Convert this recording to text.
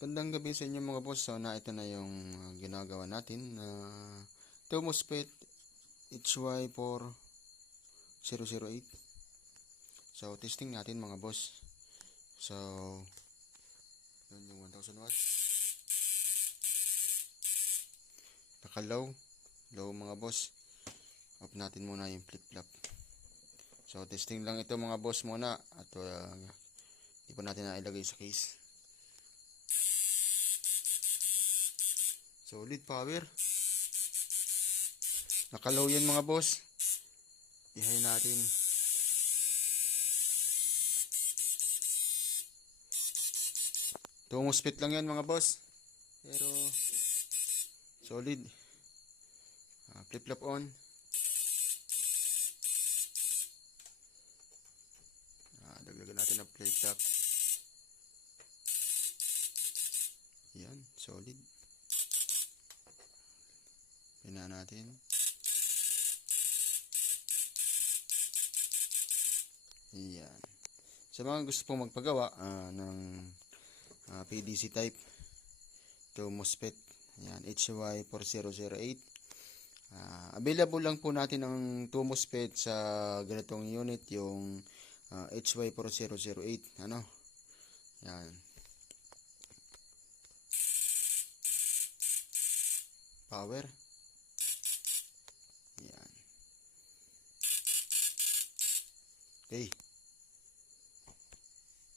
Gandang gabi sa inyo mga boss. So na ito na yung ginagawa natin na MOSFET HY4008. So testing natin mga boss. So yun yung 1000 watts. Naka low mga boss. Off natin muna yung flip-flop. So testing lang ito mga boss muna at hindi pa natin na ilagay sa case. Solid power. Naka-low yan mga boss. I-high natin. Ito MOSFET lang yan mga boss. Pero solid. Flip-flop on. Dagdagan natin ang plate top. Yan, solid. Pina natin. Yan. Sa mga gusto pong magpagawa ng PDC type, ito MOSFET. Yan, HY4008. Available lang po natin ang 2 MOSFET sa ganitong unit, yung HY4008. Ano? Yan. Power. Yan. Okay.